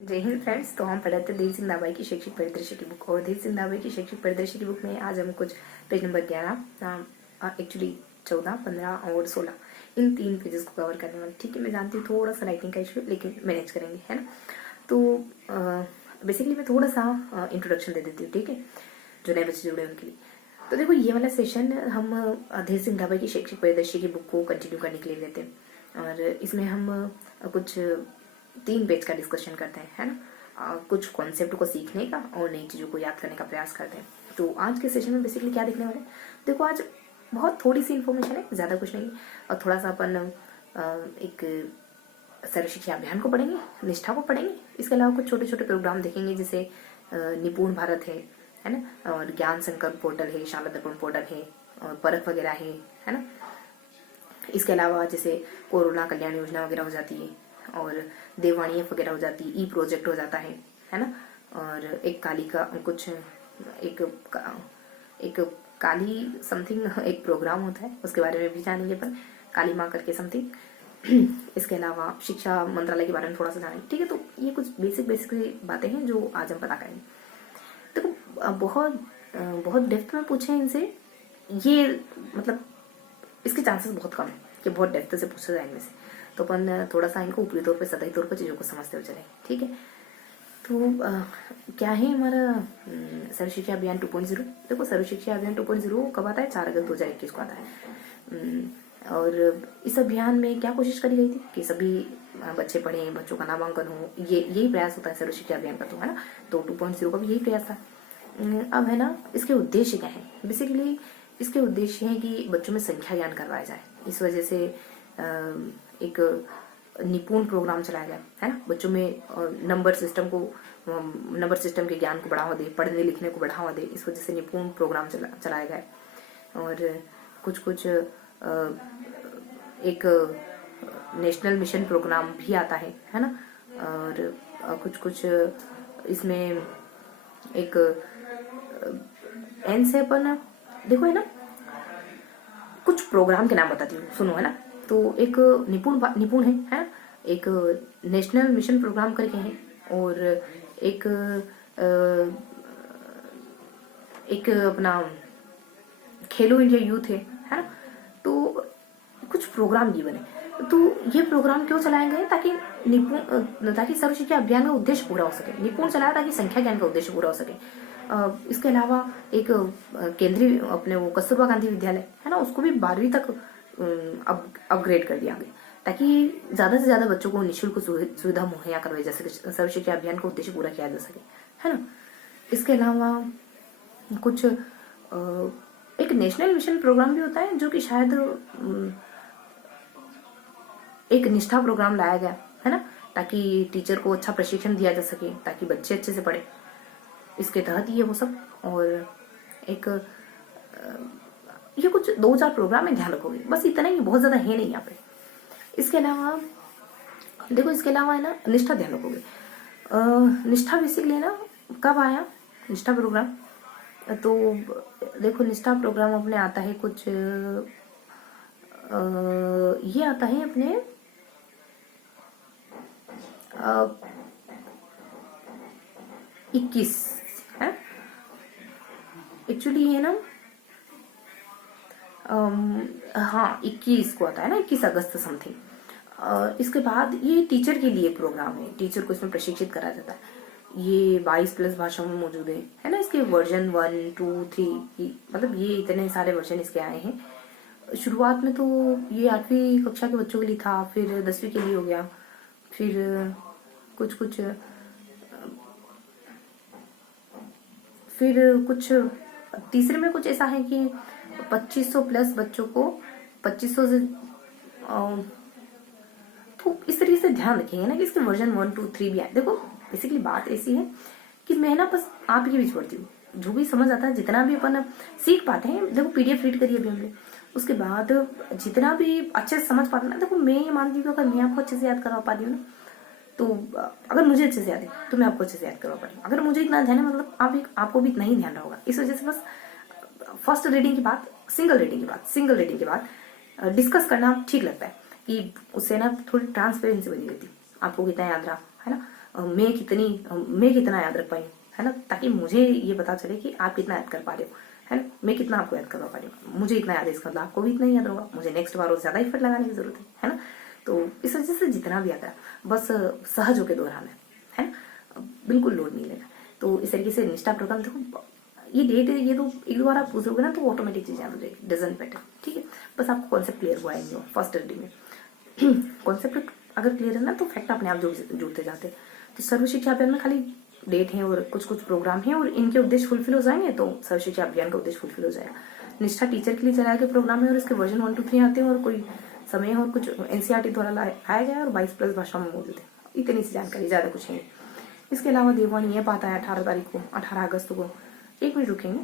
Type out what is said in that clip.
जय हिंद फ्रेंड्स। तो हम पढ़ते धीर सिंह दाबाई की शैक्षिक परिदृश्य की बुक, और धीर सिंह दाबाई की शैक्षिक परिदृश्य की बुक में आज हम कुछ पेज नंबर 11 एक्चुअली 14, 15 और 16 इन 3 पेजेस को कवर करने वाले। ठीक है, मैं जानती हूँ थोड़ा सा राइटिंग का इशू, लेकिन मैनेज करेंगे, है ना। तो बेसिकली मैं थोड़ा सा इंट्रोडक्शन दे देती हूँ, ठीक है, जो नए बच्चे जुड़े उनके लिए। तो देखो, ये वाला सेशन हम धीर सिंह दाबाई की शैक्षिक परिदृश्य की बुक को कंटिन्यू करने के लिए लेते हैं, और इसमें हम कुछ 3 पेज का डिस्कशन करते हैं, है ना। कुछ कॉन्सेप्ट को सीखने का और नई चीज़ों को याद करने का प्रयास करते हैं। तो आज के सेशन में बेसिकली क्या देखने वाले हैं, देखो आज बहुत थोड़ी सी इन्फॉर्मेशन है, ज़्यादा कुछ नहीं, और थोड़ा सा अपन एक सर्व शिक्षा अभियान को पढ़ेंगे, निष्ठा को पढ़ेंगे। इसके अलावा कुछ छोटे छोटे प्रोग्राम देखेंगे, जैसे निपुण भारत है ना, और ज्ञान संकल्प पोर्टल है, शाला दर्पण पोर्टल है, और परख वगैरह है ना। इसके अलावा जैसे कोरोना कल्याण योजना वगैरह हो जाती है, और देववाणी वगैरह हो जाती है, ई प्रोजेक्ट हो जाता है ना। और एक काली का कुछ एक काली समथिंग एक प्रोग्राम होता है, उसके बारे में भी जानेंगे अपन, काली माँ करके समथिंग। इसके अलावा शिक्षा मंत्रालय के बारे में थोड़ा सा जानेंगे, ठीक है। तो ये कुछ बेसिक बातें हैं जो आज हम पता करेंगे। देखो, बहुत डेप्थ में पूछे इनसे, ये मतलब इसके चांसेस बहुत कम है कि बहुत डेप्थ से पूछा जाए इनमें से। तो अपन थोड़ा सा इनको ऊपरी तौर पे, सतही तौर पे चीज़ों को समझते हुए चलें, ठीक है। तो क्या है हमारा सर्व शिक्षा अभियान 2.0। देखो, सर्व शिक्षा अभियान 2.0 कब आता है? 4 अगस्त 2021 को आता है। और इस अभियान में क्या कोशिश करी गई थी कि सभी बच्चे पढ़ें, बच्चों का नामांकन हो, ये यही प्रयास होता है सर्व शिक्षा अभियान का, तो है ना। तो 2.0 का भी यही प्रयास था। अब है ना, इसके उद्देश्य क्या है? बेसिकली इसके उद्देश्य है कि बच्चों में संख्या ज्ञान करवाया जाए। इस वजह से एक निपुण प्रोग्राम चलाया गया, है ना। बच्चों में नंबर सिस्टम के ज्ञान को बढ़ावा दे, पढ़ने लिखने को बढ़ावा दे, इस वजह से निपुण प्रोग्राम चलाया गया। और कुछ एक नेशनल मिशन प्रोग्राम भी आता है ना। और कुछ इसमें एक एन से अपन देखो, है ना, कुछ प्रोग्राम के नाम बताती हूँ, सुनो, है ना। तो एक निपुण है ना, एक नेशनल मिशन प्रोग्राम करके है, और एक अपना खेलो इंडिया यूथ है ना। तो कुछ प्रोग्राम ये बने। तो ये प्रोग्राम क्यों चलाए गए? ताकि सर्व शिक्षा अभियान का उद्देश्य पूरा हो सके। निपुण चलाया ताकि संख्या ज्ञान का उद्देश्य पूरा हो सके। इसके अलावा एक केंद्रीय अपने वो कस्तूरबा गांधी विद्यालय है ना, उसको भी 12वीं तक अपग्रेड कर दिया गया, ताकि ज्यादा से ज्यादा बच्चों को निःशुल्क सुविधा मुहैया करवाई जा सके, सर्व शिक्षा अभियान का उद्देश्य पूरा किया जा सके, है ना। इसके अलावा कुछ एक नेशनल मिशन प्रोग्राम भी होता है, जो कि शायद एक निष्ठा प्रोग्राम लाया गया, है ना, ताकि टीचर को अच्छा प्रशिक्षण दिया जा सके, ताकि बच्चे अच्छे से पढ़े। इसके तहत ये वो सब, और एक ये कुछ 2-4 प्रोग्राम में ध्यान रखोगे, बस इतना ही, बहुत ज्यादा है नहीं यहाँ पे। इसके अलावा देखो, इसके अलावा है ना, निष्ठा ध्यान रखोगे। निष्ठा बेसिकली ना, कब आया निष्ठा प्रोग्राम? तो देखो, निष्ठा प्रोग्राम अपने आता है कुछ ये आता है अपने 21 है एक्चुअली, ये ना हाँ 21 को आता है ना, 21 अगस्त समथिंग। इसके बाद ये टीचर के लिए प्रोग्राम है, टीचर को इसमें प्रशिक्षित करा जाता है। ये 22+ भाषाओं में मौजूद है ना। इसके वर्जन 1, 2, 3 मतलब ये इतने सारे वर्जन इसके आए हैं। शुरुआत में तो ये 8वीं कक्षा के बच्चों के लिए था, फिर 10वीं के लिए हो गया, फिर कुछ तीसरे में कुछ ऐसा है कि 2500+ बच्चों को 2500 से तो इस तरीके से ध्यान रखेंगे ना कि इसके वर्जन 1, 2, 3 भी आए। देखो, बेसिकली बात ऐसी है कि मैं ना बस आप ही बीच पढ़ती हूँ, जो भी समझ आता है, जितना भी अपन सीख पाते हैं। देखो, PDF रीड करिए अभी हमने, उसके बाद जितना भी अच्छे से समझ पाते हैं ना, देखो मैं ये मानती हूँ, अगर मैं आपको अच्छे से याद करवा पा रही हूँ ना, तो अगर मुझे अच्छे से याद है तो मैं आपको अच्छे से याद करवा पा रही हूँ। अगर मुझे इतना ध्यान है, मतलब आपको भी इतना ही ध्यान होगा। इस वजह से बस फर्स्ट रीडिंग के बाद, सिंगल रीडिंग के बाद डिस्कस करना ठीक लगता है, कि उससे ना थोड़ी ट्रांसपेरेंसी बनी रहती है, आपको कितना याद रहा, है ना। मैं कितना याद रख पाई, है ना, ताकि मुझे ये पता चले कि आप कितना याद कर पा रहे हो, है ना, मैं कितना आपको याद करवा पा रही हूँ। मुझे इतना याद है इसका मतलब आपको भी इतना ही याद होगा, मुझे नेक्स्ट बार और ज्यादा एफर्ट लगाने की जरूरत है ना। तो इस वजह से जितना भी आता है बस सहज होकर दोहराना है ना, बिल्कुल लोड नहीं लेना। तो इस तरीके से निष्ठा प्रोग्राम देखो, ये डेट है, ये तो एक दो बार आप पूछोगे ना तो ऑटोमेटिक चीजें याद हो जाएगी, डजंट मैटर, ठीक है। बस आपको कॉन्सेप्ट क्लियर हुआ है फर्स्ट डे में। कॉन्सेप्ट अगर क्लियर है ना तो फैक्ट अपने आप जुड़ते जाते हैं। तो सर्व शिक्षा अभियान में खाली डेट है और कुछ कुछ प्रोग्राम है और इनके उद्देश्य फुलफिल हो जाएंगे तो सर्व शिक्षा अभियान का उद्देश्य फुलफिल हो जाएगा। निष्ठा टीचर के लिए चलाए गए प्रोग्राम है और इसके वर्जन 1 2 3 आते हैं और कोई समय और कुछ एनसीईआरटी द्वारा लाया गया और 22+ भाषाओं में मौजूद है। इतनी सी जानकारी, ज्यादा कुछ नहीं। इसके अलावा देववाणी ऐप आता है 18 तारीख को, 18 अगस्त को। एक मिनट रुकेंगे।